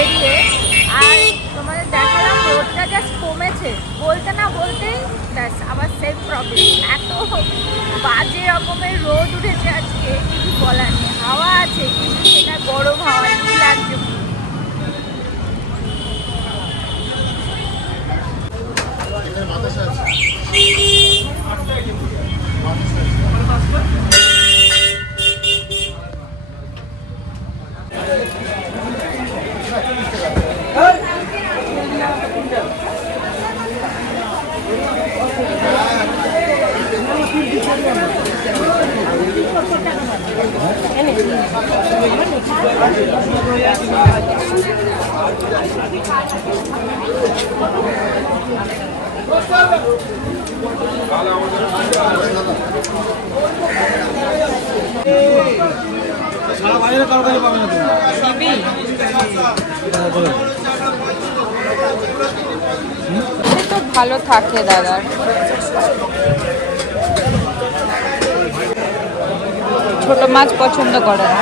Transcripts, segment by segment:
বেরিয়ে। আর তোমাদের দেখালাম রোদটা জাস্ট কমেছে, বলতে না বলতেই ব্যাস আবার সেম প্রবলেম। এত বাজে রকমের রোদ উঠেছে আজকে, কিছু বলার নেই। হাওয়া আছে কিন্তু সেটা গরম হাওয়া, লু লাগছে। সারা বাইরে কারো কাছে পাবে না তো ভালো থাকে দাদার। ছোট মাছ পছন্দ করে না।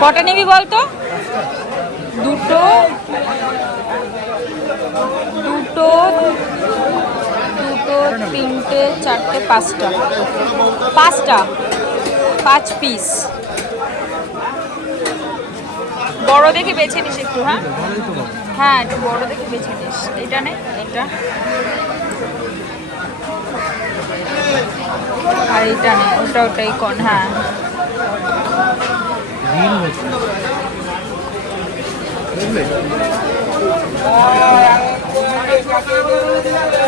কটা নিবি বলতো? দুটো দুটো দুটো তিনটে চারটে পাঁচটা, 5 পিস। বড় দেখে বেছে নিস একটু। হ্যাঁ হ্যাঁ, একটু বড় দেখে বেছে নিস। এটা নে, এটা আর এটা নে, ওটাই কোন। হ্যাঁ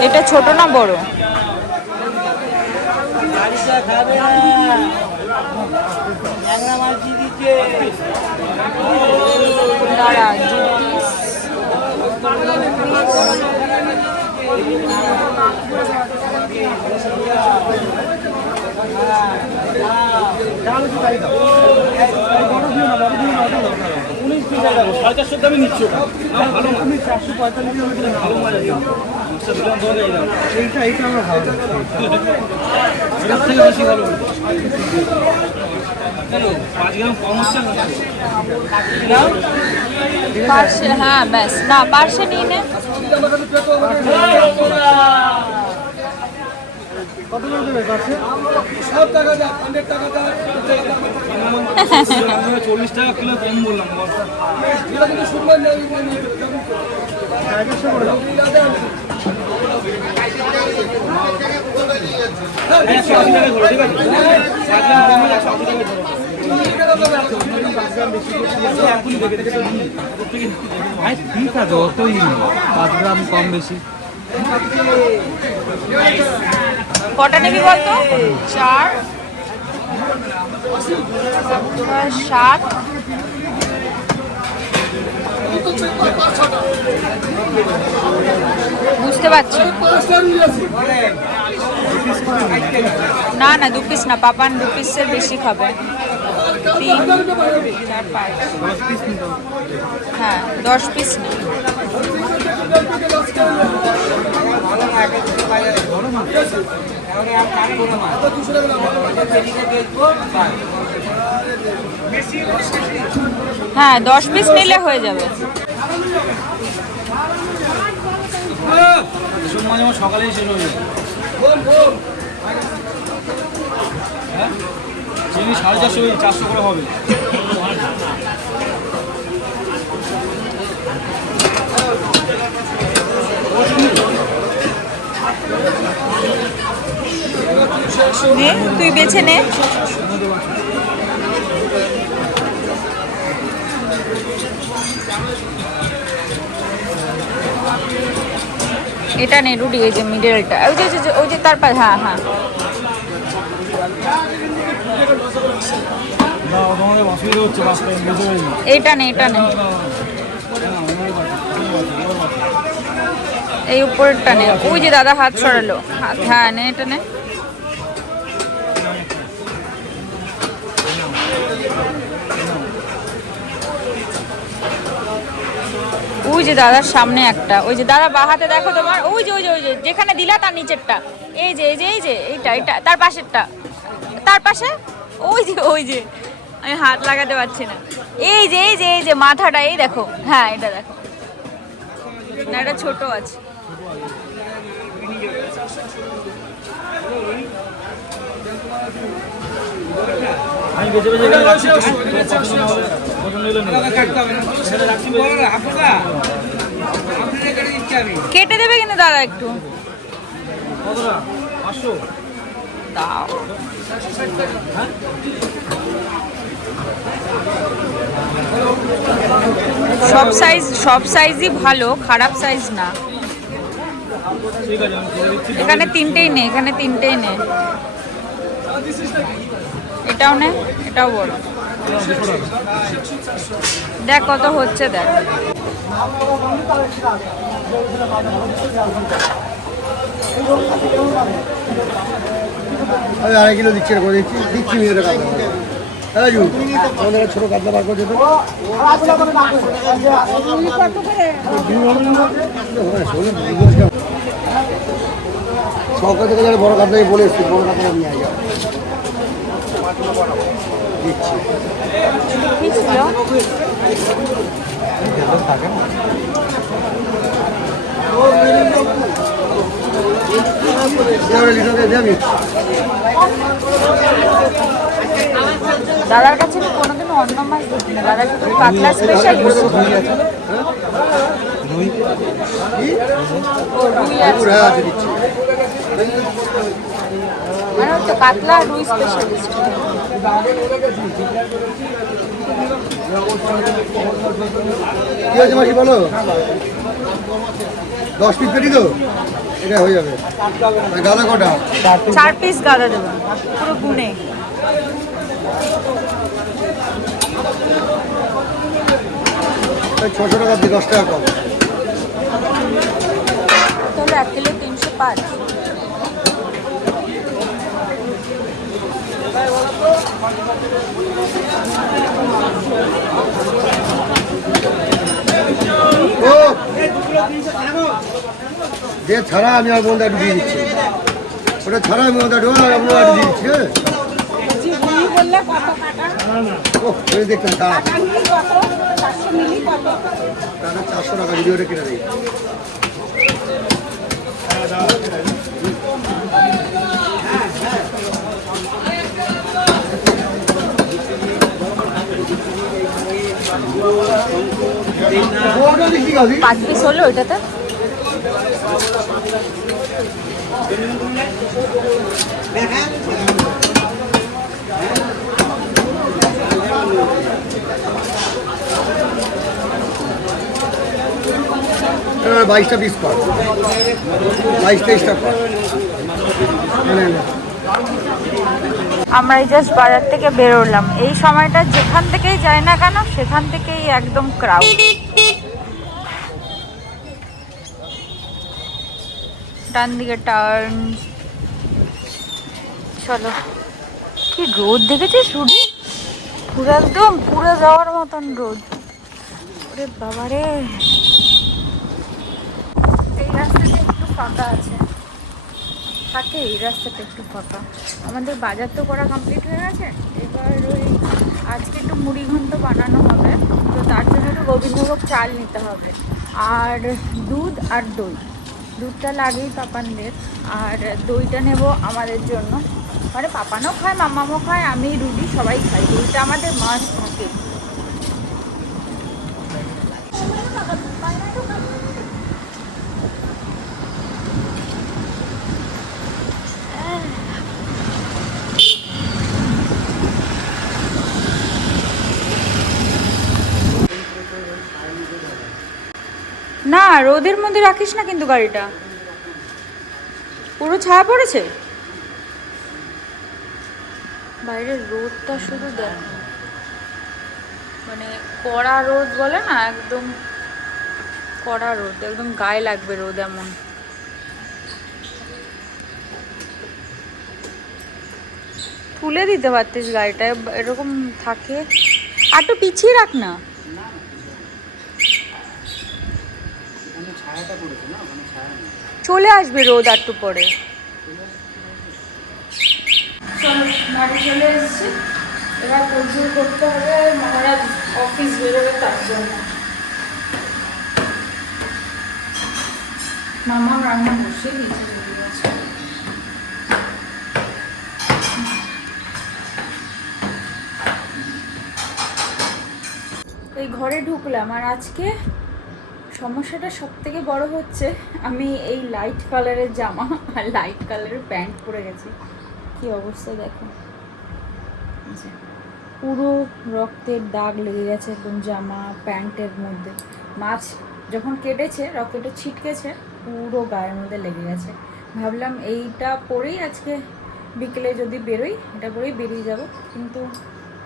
এটা ছোট না বড়? দাঁড়া, দামে নিচ্ছি ওটা ভালো মাছ। 445 ভালো মাছ আছে। এইটা আমার ভালো লাগছে, এটার থেকে বেশি ভালো কেন 5 গ্রাম কম হচ্ছে না? পার্সে। হ্যাঁ ব্যাস, না পার্সে নিয়ে নে। কত করে দেবে পার্সে? সব টাকা দাও, 100 টাকা দাও। 40 টাকা কিলো কম বললাম। এটা কিন্তু সুন্দর নেই, টাকা করে দাও। 180 টাকা করে, ঠিক আছে? 5 গ্রাম কম হলে 180 টাকা ধরো। ভাই ঠিক আছে, অতই 5 গ্রাম কম বেশি। কটা নিবি বলতো? 4 7। বুঝতে পারছি না, না 2 পিস না, পাপান 2 পিসের বেশি খাবে। 3 4 5, হ্যাঁ 10 পিস না। হ্যাঁ 10 পিস নিলে হয়ে যাবে। মাঝে মাঝে সকালেই ছিল চিনি 450, 400 করে হবে। তুই বেছে নে। এটা নে রুটি, এই যে মিডলটা, ওই যে তারপর। হ্যাঁ হ্যাঁ এইটা নে, এটা নে, এই উপরেরটা নে। ওই যে দাদা হাত সরালো, হাত। হ্যাঁ নে, এটা নে। ওই যে দাদার সামনে একটা, ওই যে দাদা বা হাতে দেখো তোমার, ওই যে যেখানে দিলা তার নিচেরটা, এই যে এইটা তার পাশেরটা, তার পাশে ওই যে আমি হাত লাগাতে পারছি না। এই যে এই যে এই যে মাথাটা, এই দেখো, হ্যাঁ এটা দেখো না, এটা ছোট আছে। আমি বেঁচে বেঁচে এখানে রাখছি, পছন্দ হলে নেবো। এখানে রাখছি কেটে দেবে কিন্তু দাদা একটু কতটা? 500 দাও। সব সাইজই ভালো, খারাপ সাইজ না। ঠিক আছে, আমি করে দিচ্ছি। এখানে তিনটেই নেই, এখানে তিনটেই নেই। এটাও নে, এটাও বড়। দেখ কত হচ্ছে, দেখ। আমি 2.5 কিলো দিচ্ছি, করে দিচ্ছি মেয়েদের কাতলা। হ্যাঁ জু, আমাদের ছোটো কাতলা বার করে দেবে। সরকার থেকে যারা বড় কাতলাকে বলে এসছি, বড় কাতলা নিয়ে যাও। দিচ্ছি কি ছিল? থাকে না। দাদার কাছে আমি কোনোদিনও অন্য মাছ দেখি না, দাদা শুধু কাতলা স্পেশাল। মানে হচ্ছে কাতলা রুই স্পেশালিস্ট। কি হয়েছে মাসি বলো? 10 পিস পেটি তো এটা হয়ে যাবে। গাদা কটা? 4 পিস গাদা দেবো পুরো গুনে। 600 টাকা দিয়ে 10 টাকা কম। তাহলে 1 কিলো 305। ও যে ছাড়া আমি আর বন্ধু একটু দিয়ে দিচ্ছি, ওটা ছাড়া আমি বন্ধু একটু আর আপনার একটু দিয়ে দিচ্ছি। ও দেখতেন ছাড়া 400 টাকা ভিডিওটা কিনে দিই। কি খাবি? 5 পিস হলো ওইটাতে। এবার 22টা পিস কর, 22-23টা কর। আমরা এই জাস্ট বাজার থেকে বেরোলাম। এই সময়টা যেখান থেকেই যাই না কেন সেখান থেকেই একদম ক্রাউড। ডান দিকে টার্ন। চলো, কি রোদ দেখেছিস শুধু, পুরো একদম পুরো যাওয়ার মতন রোদ। ওরে বাবারে, এই রাস্তাটা একটু ফাঁকা আছে, থাকে এই রাস্তাটা একটু ফাঁকা। আমাদের বাজার তো করা কমপ্লিট হয়ে গেছে। এবার ওই আজকে একটু মুড়ি ঘন্ট বানানো হবে, তো তার জন্য একটু গোবিন্দভোগ চাল নিতে হবে, আর দুধ আর দই। দুধটা লাগেই পাপানদের, আর দইটা নেব আমাদের জন্য। মানে পাপানও খায়, মামামও খায়, আমি রুডি সবাই খাই। দইটা আমাদের মাছ থাকে। না, রোদের মধ্যে রাখিস না কিন্তু গাড়িটা, পুরো ছায়া পড়েছে। বাইরের রোদটা শুধু দেখ, মানে কড়া রোদ বলে না, একদম কড়া রোদ, একদম গায়ে লাগবে রোদ এমন। তুলে দিতে পারতিস গাড়িটা, এরকম থাকে। আর একটু পিছিয়ে রাখ না। চলে আসবে রোদ একটু পরে। চলো, বাড়ি চলে এসেছি। এবার প্রচুর করতে হবে, মহারাজ অফিস বেরোবে তার জন্য। মামা রান্না বসে দিয়েছে যদি আছে। এই ঘরে ঢুকলাম, আর আজকে সমস্যাটা সব থেকে বড় হচ্ছে আমি এই লাইট কালারের জামা আর লাইট কালারের প্যান্ট পরে গেছি। কি অবস্থা দেখো, পুরো রক্তের দাগ লেগে গেছে একদম জামা প্যান্টের মধ্যে। মাছ যখন কেটেছে রক্তটা ছিটকেছে, পুরো গায়ের মধ্যে লেগে গেছে। ভাবলাম এইটা পরেই আজকে বিকেলে যদি বেরোই, এটা পরেই বেরিয়ে যাব, কিন্তু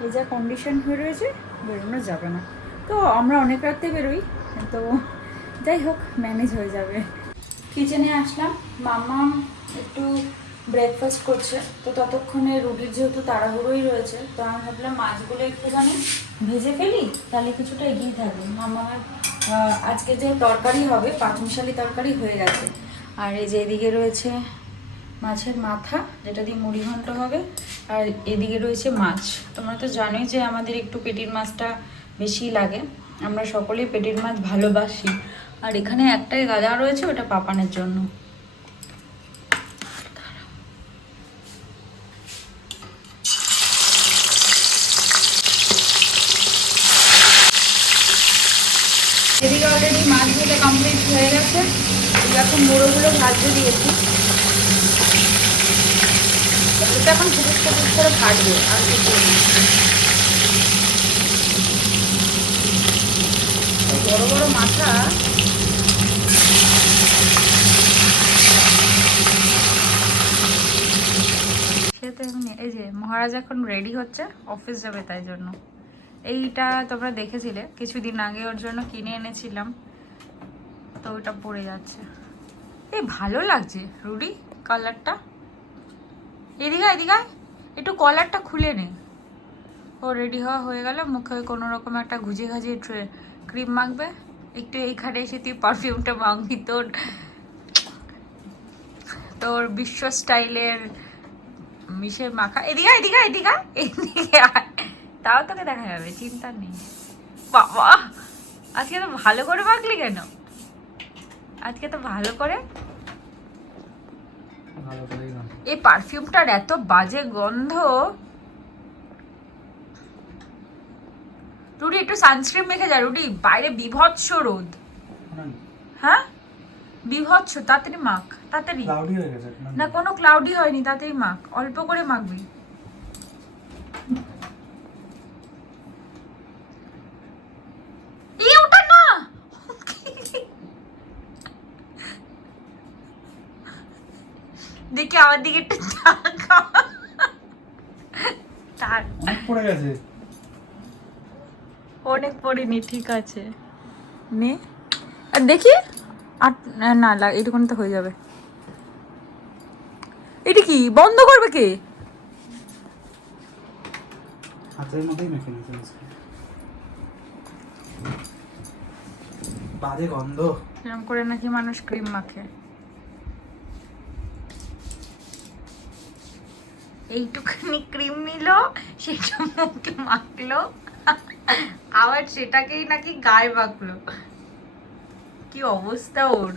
এই যা কন্ডিশন হয়ে রয়েছে বেরোনো যাবে না। তো আমরা অনেক রাতে বেরোই, তো যাই হোক ম্যানেজ হয়ে যাবে। কিচেনে আসলাম, মামা একটু ব্রেকফাস্ট করছে, তো ততক্ষণে রুটির যেহেতু তাড়াহুড়োই রয়েছে, তো আমি ভাবলাম মাছগুলো একটুখানি ভেজে ফেলি, তাহলে কিছুটা এগিয়ে থাকবে। মামার আজকে যে তরকারি হবে, পাঁচমিশালি তরকারি হয়ে গেছে। আর এই যে এদিকে রয়েছে মাছের মাথা, যেটা দিয়ে মুড়ি ঘন্ট হবে, আর এদিকে রয়েছে মাছ। তোমরা তো জানোই যে আমাদের একটু পেটির মাছটা বেশি লাগে, আমরা সকলেই পেটির মাছ ভালোবাসি। আর এখানে একটাই গাদা রয়েছে, ওটা পাপানের জন্য। এদিকে অলরেডি মাছগুলো কমপ্লিট হয়ে গেছে, এখন মুড়োগুলো ভাজতে দিয়েছি। এটা এখন ফুটুস ফুটুস করে ভাজবে, আর কিছু বড় বড় মাথা। সে তো এমনি। এই যে মহারাজ এখন রেডি হচ্ছে, অফিস যাবে, তাই জন্য। এইটা তোমরা দেখেছিলে কিছুদিন আগে, ওর জন্য কিনে এনেছিলাম, তো ওটা পরে যাচ্ছে। এই ভালো লাগছে রুডি কালারটা। এদিকে এদিকে একটু কলারটা খুলে নে। ও রেডি হওয়া হয়ে গেল, মুখে কোনো রকম একটা ঘুজে ঘাজিয়ে ক্রিম মাখবে। একটু এইখানে এসে তুই পারফিউমটা মাখবি, তোর বিশ্ব স্টাইলের মিশে মাখা। এদিকে এদিকে এদিকে এদিকে তাও তোকে দেখা যাবে, চিন্তা নেই। বাবা আজকে তো ভালো করে মাখলি কেন? আজকে তো ভালো করে। এই পারফিউমটার এত বাজে গন্ধ। রুডি একটু সানস্ক্রিন মেখে যা। রুডি বাইরে বিভৎস রোদ। হ্যাঁ বিভৎস, তাড়াতাড়ি মাখ, তাড়াতাড়ি। না কোনো ক্লাউডি হয়নি, তাড়াতাড়ি মাখ, অল্প করে মাখবি। দেখি আমার দিকে একটু পড়ে গেছে, অনেক পড়িনি, ঠিক আছে নে। আর দেখি আর না এইটুকুন তো হয়ে যাবে। এটা কি বন্ধ করবে কে? হাতের মধ্যেই মেখে নিয়েছে। বাজে গন্ধ। এরকম করে নাকি মানুষ ক্রিম মাখে? এইটুখানি ক্রিম নিল, সেটা মুখে মাখলো, আবার সেটাকেই নাকি গায়ে মাখলো। কি অবস্থা ওর।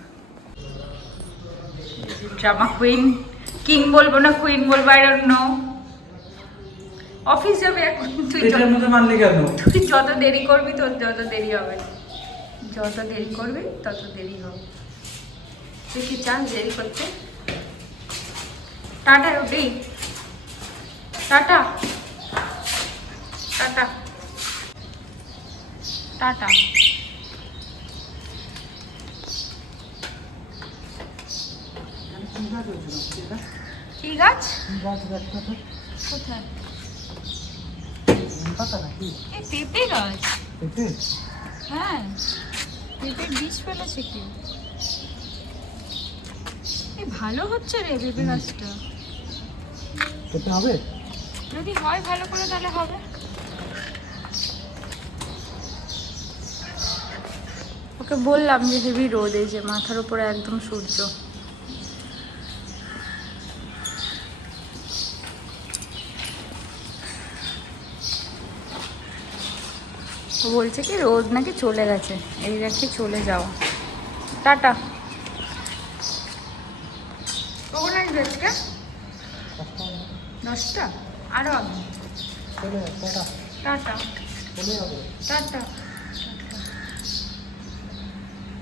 ড্রামা কুইন, কিং বলবো না কুইন বলবো, আই ডোন্ট নো। অফিস যাবে এখন, তুই যত দেরি করবি তোর যত দেরি হবে, যত দেরি করবি তত দেরি হবে। তুই কি চাস দেরি করতে? টাটা রুটি, টাটা টাটা টাটা। কি গাছ? কোথায়? এই পেঁপে গাছ। হ্যাঁ পেঁপের বীজ ফেলেছে কি? এই ভালো হচ্ছে রে পেঁপে গাছটা। হবে যদি হয় ভালো করে তাহলে হবে। ওকে বললাম যে হেভি রোদ, এই যে মাথার উপরে একদম সূর্য। ও বলছে কি রোদ নাকি চলে গেছে, এই রেখে চলে যাও। টাটা। কখন আসবে আজকে? 10টা? আরও আগে? Tata tata.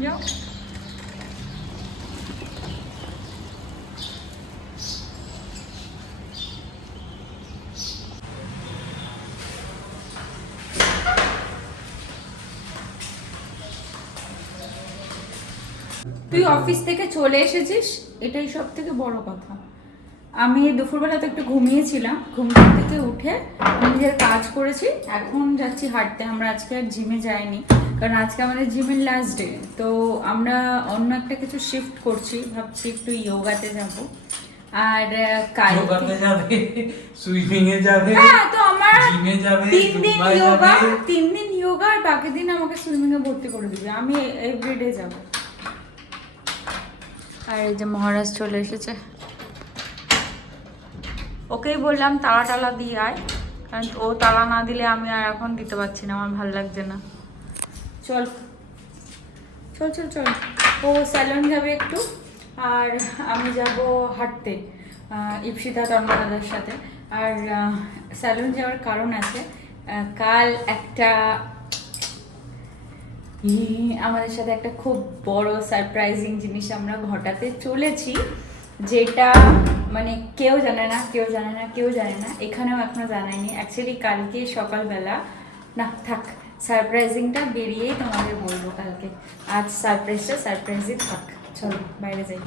যাও। তুই অফিস থেকে চলে এসেছিস, এটাই সব থেকে বড় কথা। আমি দুপুরবেলা তো একটু ঘুমিয়েছিলাম, ঘুম থেকে উঠে নিজের কাজ করেছি, এখন যাচ্ছি হাঁটতে। আমরা আজকে আর জিমে যাইনি, কারণ আজকে আমাদের জিমের লাস্ট ডে। তো আমরা অন্য একটা কিছু শিফট করছি, ভাবছি একটু ইয়োগাতে যাব। আর যোগাতে যাবে, সুইমিং এ যাবে, হ্যাঁ তো আমার জিমে যাবে, 3 দিন জুম্বায় ইয়োগা, যাবে। 3 দিন ইয়োগা, আর বাকি দিন আমাকে সুইমিং এ ভর্তি করে দিবে। আমি এভরিডে যাব। আর এই যে মহারাজ চলে এসেছে, ওকেই বললাম তালা টালা দিয়ে আয়, কারণ ও তালা না দিলে আমি আর এখন দিতে পারছি না, আমার ভালো লাগছে না। চল চল চল চল। ও স্যালন যাবে একটু, আর আমি যাব হাঁটতে ইপসিতা তন্মদাদার সাথে। আর স্যালন যাওয়ার কারণ আছে, কাল একটা আমাদের সাথে একটা খুব বড় সারপ্রাইজিং জিনিস আমরা ঘটাতে চলেছি, যেটা মানে কেউ জানে না, কেউ জানে না, কেউ জানে না, এখানেও এখনো জানায়নি। অ্যাকচুয়ালি কালকে সকালবেলা, না থাক, সারপ্রাইজিংটা বেরিয়েই তোমাদের বলবো কালকে। আজ সারপ্রাইজই থাক। চলো বাইরে যাই।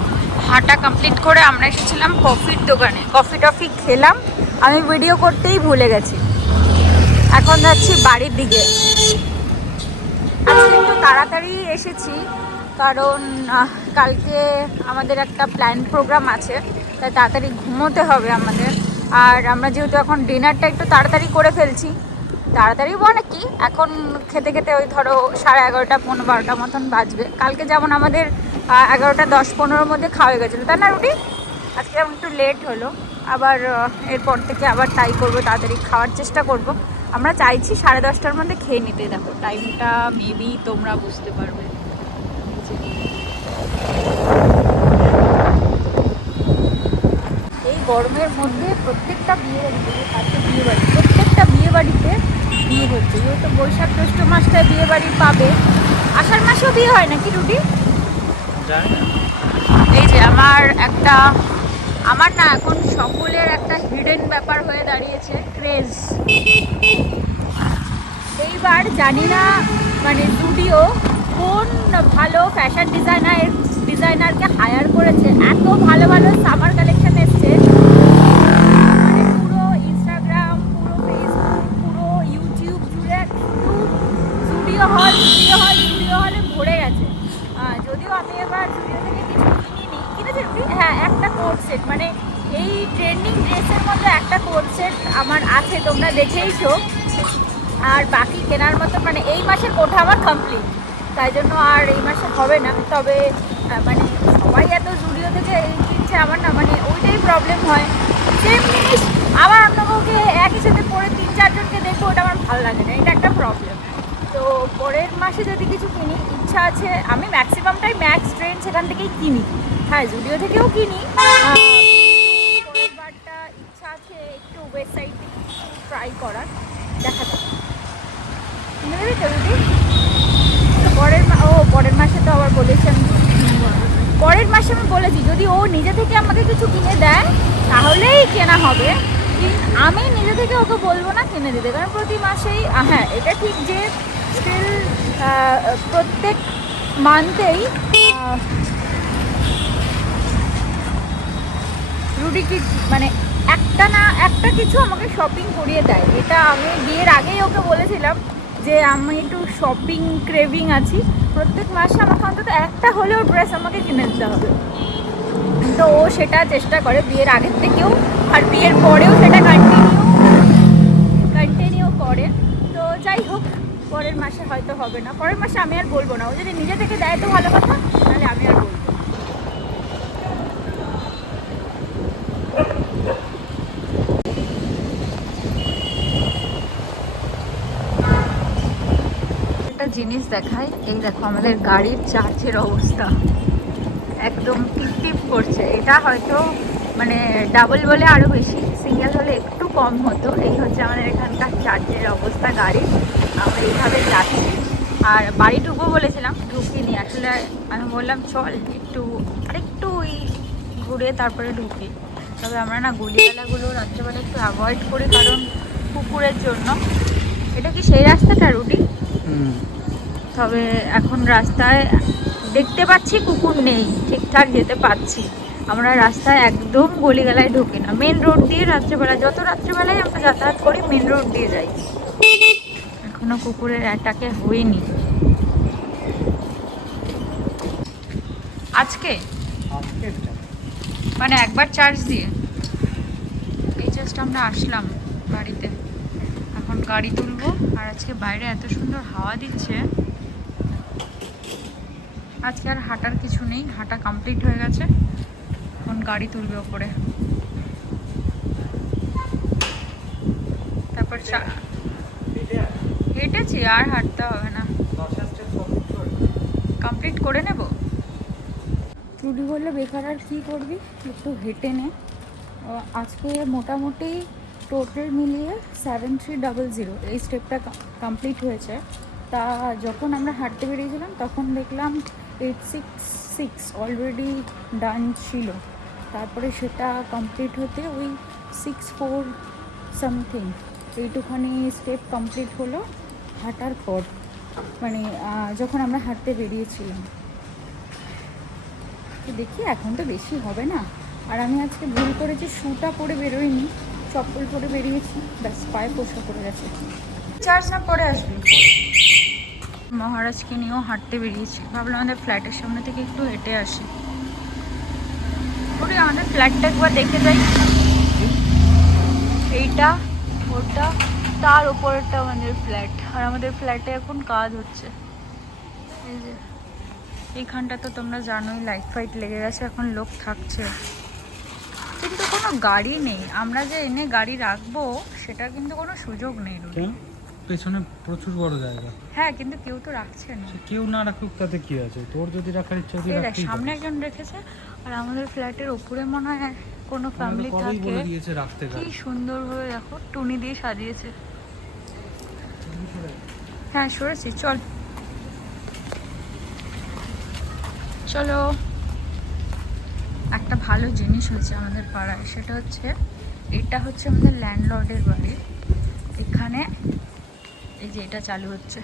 হাঁটা কমপ্লিট করে আমরা এসেছিলাম কফির দোকানে, কফি টফি খেলাম, আমি ভিডিও করতেই ভুলে গেছি। এখন যাচ্ছি বাড়ির দিকে। আজকে একটু তাড়াতাড়ি এসেছি, কারণ কালকে আমাদের একটা প্ল্যান প্রোগ্রাম আছে, তাই তাড়াতাড়ি ঘুমোতে হবে আমাদের। আর আমরা যেহেতু এখন ডিনারটা একটু তাড়াতাড়ি করে ফেলছি, তাড়াতাড়ি বলে কি, এখন খেতে খেতে ওই ধরো 11:30 পৌনে 12টা মতন বাজবে। কালকে যেমন আমাদের 11টা 10-15 মধ্যে খাওয়া হয়ে গেছিলো, তাই না রুটি? আজকে যেমন একটু লেট হলো, আবার এরপর থেকে আবার ট্রাই করবো, তাড়াতাড়ি খাওয়ার চেষ্টা করব। আমরা চাইছি 10:30টার মধ্যে খেয়ে নিতে। দেখো টাইমটা মেবি তোমরা বুঝতে পারবে। এই গরমের মধ্যে প্রত্যেকটা বিয়ে বাড়িতে বিয়ে হচ্ছে, যেহেতু বৈশাখ জ্যৈষ্ঠ মাসটায় বিয়ে বাড়ি পাবে, আষাঢ় মাসেও বিয়ে হয় নাকি রুটি? এই যে আমার না এখন সকলের একটা হিডেন ব্যাপার হয়ে দাঁড়িয়েছে, ক্রেজ। এইবার জানি না মানে জুডিও কোন ভালো ফ্যাশন ডিজাইনারকে হায়ার করেছে, এত ভালো ভালো সামার কালেকশন এসছে, মানে পুরো ইনস্টাগ্রাম, পুরো ফেসবুক, পুরো ইউটিউব জুড়ে শুধু জুডিও হলে ভরে গেছে। যদিও আমি এবার জুডিও থেকে কিছু কিনেছি, হ্যাঁ একটা কোট সেট, মানে এই ট্রেন্ডিং ড্রেসের মধ্যে একটা কোট সেট আমার আছে, তোমরা দেখেইছো। আর বাকি কেনার মতো মানে এই মাসের কোঠা আমার কমপ্লিট, তাই জন্য আর এই মাসে হবে না। তবে মানে সবাই এত জুডিও থেকে কিনছে, আমার না মানে ওইটাই প্রবলেম হয়। সেম জিনিস আবার অন্য কাউকে একই সাথে পরে 3-4 জনকে দেখবো, ওটা আমার ভালো লাগে না, এটা একটা প্রবলেম। তো পরের মাসে যদি কিছু কিনি, ইচ্ছা আছে, আমি ম্যাক্সিমামটাই ম্যাক্স ট্রেন্ড সেখান থেকেই কিনি, হ্যাঁ জুডিও থেকেও কিনি। পরের বারটা ইচ্ছা আছে একটু ওয়েবসাইট থেকে ট্রাই করার, দেখা যাক। পরের মাসে তো আবার বলেছি আমি, পরের মাসে আমি বলেছি যদি ও নিজে থেকে আমাকে কিছু কিনে দেয় তাহলেই কেনা হবে, আমি নিজে থেকে ওকে বলবো না কিনে দিতে, কারণ প্রতি মাসেই, হ্যাঁ এটা ঠিক যে স্টিল প্রত্যেক মান্থেই রুটি কি মানে একটা কিছু আমাকে শপিং করিয়ে দেয়। এটা আমি বিয়ের আগেই ওকে বলেছিলাম যে আমি একটু শপিং ক্রেভিং আছি, প্রত্যেক মাসে আমাকে অন্তত একটা হলেও ড্রেস আমাকে কিনে দিতে হবে। তো ও সেটা চেষ্টা করে বিয়ের আগের থেকেও, আর বিয়ের পরেও সেটা কন্টিনিউ করে। তো যাই হোক, পরের মাসে হয়তো হবে না, পরের মাসে আমি আর বলবো না, ও যদি নিজে থেকে দেয় তো ভালো কথা, তাহলে আমি আর বলবো। জিনিস দেখাই। এই দেখো আমাদের গাড়ির চার্জের অবস্থা, একদম টিপ টিপ করছে। এটা হয়তো মানে ডাবল বলে আরও বেশি, সিঙ্গেল হলে একটু কম হতো। এই হচ্ছে আমাদের এখানকার চার্জের অবস্থা গাড়ির। আমরা এইভাবে যাচ্ছি। আর বাড়ি ঢুকবো বলেছিলাম, ঢুকিনি আসলে। আমি বললাম চল একটু আরেকটু ওই ঘুরে তারপরে ঢুকি। তবে আমরা না গলিবেলাগুলো রাত্রেবেলা একটু অ্যাভয়েড করি, কারণ কুকুরের জন্য। এটা কি সেই রাস্তাটা রুটি? তবে এখন রাস্তায় দেখতে পাচ্ছি কুকুর নেই, ঠিকঠাক যেতে পারছি। আমরা রাস্তায় একদম গলিগালায় ঢুকি না, মেন রোড দিয়ে রাত্রেবেলা, যত রাত্রেবেলায় আমরা যাতায়াত করি মেন রোড দিয়ে যাই। এখনো কুকুরের অ্যাটাকে হয়নি। আজকে মানে একবার চার্জ দিয়ে এই জাস্ট আমরা আসলাম বাড়িতে। এখন গাড়ি তুলবো। আর আজকে বাইরে এত সুন্দর হাওয়া দিচ্ছে, আজকে আর হাঁটার কিছু নেই, হাঁটা কমপ্লিট হয়ে গেছে। এখন গাড়ি তুলবে ওপরে, তারপর হেঁটেছি, আর হাঁটতে হবে না, কমপ্লিট করে নেব। রুডি বললো বেকার আর কী করবি, একটু হেঁটে নে। আজকে মোটামুটি টোটাল মিলিয়ে 7300 এই স্টেপটা কমপ্লিট হয়েছে। তা যখন আমরা হাঁটতে বেরিয়েছিলাম তখন দেখলাম 866 অলরেডি ডান ছিল। তারপরে সেটা কমপ্লিট হতে ওই 64 সামথিং এইটুখানি স্টেপ কমপ্লিট হলো হাঁটার পর, মানে যখন আমরা হাঁটতে বেরিয়েছিলাম। তো দেখি এখন তো বেশি হবে না। আর আমি আজকে ভুল করেছি, শ্যুটা পরে বেরোইনি, চপ্পল পরে বেরিয়েছি, ব্যাস পায়ে পোষা পড়ে গেছে। চার্জ না পরে আসবি। মহারাজকে নিয়েও হাঁটতে বেরিয়েছি, ভাবলাম আমাদের ফ্ল্যাটের সামনে থেকে একটু হেঁটে আসি। ওরে আমাদের ফ্ল্যাটটা একবার দেখে যাই। এইটা ওটা তার ওপরটা আমাদের ফ্ল্যাট, আর আমাদের ফ্ল্যাটে এখন কাজ হচ্ছে। এই যে এইখানটা তো তোমরা জানোই লাইট ফাইট লেগে গেছে, এখন লোক থাকছে, কিন্তু কোনো গাড়ি নেই। আমরা যে এনে গাড়ি রাখবো সেটা কিন্তু কোনো সুযোগ নেই। পেছনে প্রচুর বড় জায়গা। হ্যাঁ, কিন্তু কেউ তো রাখছে না। কেউ না রাখুক তাতে কি আছে, তোর যদি রাখার ইচ্ছা হয় রাখতেই পারিস। সামনে একজন রেখেছে, আর আমাদের ফ্ল্যাটের ওপরে মনে হয় কোনো ফ্যামিলি থাকে। কি সুন্দরভাবে দেখো টুনি দিয়ে সাজিয়েছে। হ্যাঁ সরেছি, চল চলো। একটা ভালো জিনিস হচ্ছে আমাদের পাড়ায়, সেটা হচ্ছে এটা হচ্ছে আমাদের ল্যান্ডলর্ডের বাড়ি। এখানে এই যে এটা চালু হচ্ছে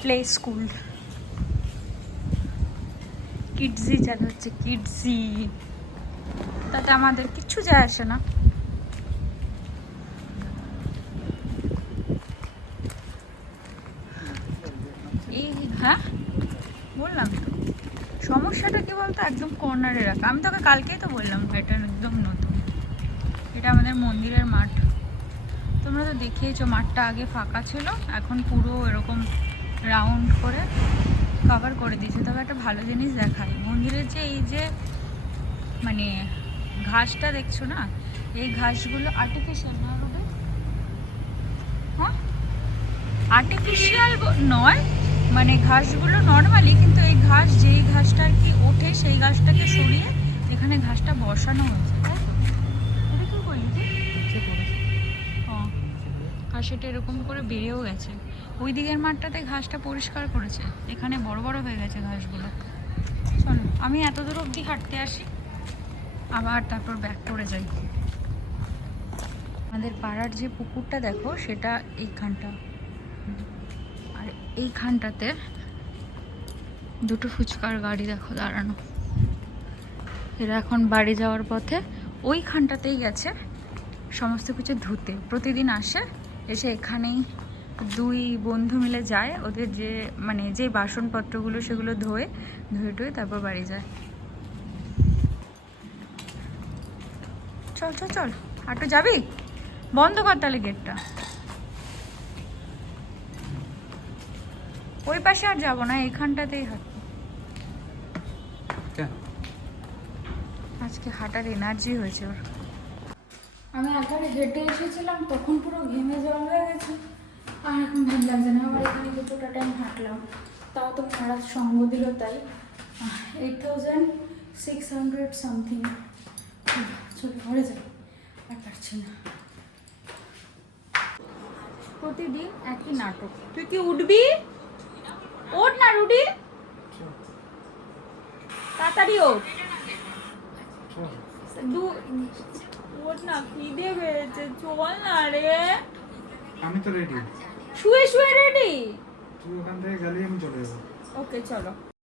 প্লে স্কুল, কিডজি চালু হচ্ছে, কিডজি। তাতে আমাদের কিচ্ছু যায় আসে না। এই হ্যাঁ বললাম তো, সমস্যাটা কি বলতো, একদম কর্নারে রাখা। আমি তোকে কালকেই তো বললাম এটা একদম নতুন। এটা আমাদের মন্দিরের মাঠ, তোমরা তো দেখিয়েছো মাঠটা আগে ফাঁকা ছিল, এখন পুরো এরকম রাউন্ড করে কভার করে দিয়েছে। তবে একটা ভালো জিনিস দেখায়, মন্দিরের যে এই যে মানে ঘাসটা দেখছো না, এই ঘাসগুলো আর্টিফিশিয়াল না রুবে? হ্যাঁ আর্টিফিশিয়াল নয়, মানে ঘাসগুলো নর্মালি, কিন্তু এই ঘাস যেই ঘাসটা আর কি ওঠে সেই ঘাসটাকে সরিয়ে এখানে ঘাসটা বসানো হয়েছে, তাই তো? এটা কি বললি আর সেটা এরকম করে বেড়েও গেছে। ওই দিকের মাঠটাতে ঘাসটা পরিষ্কার করেছে, এখানে বড় বড় হয়ে গেছে ঘাসগুলো। চলো আমি এত দূর অবধি হাঁটতে আসি, আবার তারপর ব্যাক করে যাই। আমাদের পাড়ার যে পুকুরটা দেখো সেটা এইখানটা, আর এইখানটাতে দুটো ফুচকার গাড়ি দেখো দাঁড়ানো। এরা এখন বাড়ি যাওয়ার পথে ওইখানটাতেই গেছে সমস্ত কিছু ধুতে। প্রতিদিন আসে, এসে এখানেই দুই বন্ধু মিলে যায়, ওদের যে মানে যে বাসনপত্রগুলো সেগুলো ধোয়ে টুয়ে তারপর বাড়ি যায়। চল চল চল, হাঁটু যাবি? বন্ধ কর তাহলে গেটটা। ওই পাশে আর যাবো না, এইখানটাতেই হাঁটবো। আজকে হাঁটার এনার্জি হয়েছে ওর। আমি একবারে হেঁটে এসেছিলাম তখন পুরো ঘেমে জল হয়ে গেছে, আর এখন ভালো লাগছে না, আবার এখানে কিছুটা টাইম হাঁটলাম, তাও তো মহারাজ সঙ্গ দিল তাই 8600 সামথিং। চলো ঘরে যাই, আর পারছি না। প্রতিদিন একই নাটক। তুই কি উঠবি? ওঠ না রুডি, তাড়াতাড়ি ওঠ। ওঠ না, খিদে পেয়েছে, চল না রে। আমি তো রেডি, শুয়ে শুয়ে রেডি? তুই ওখান থেকে গেলেই আমি চলে যাবো। ওকে চলো।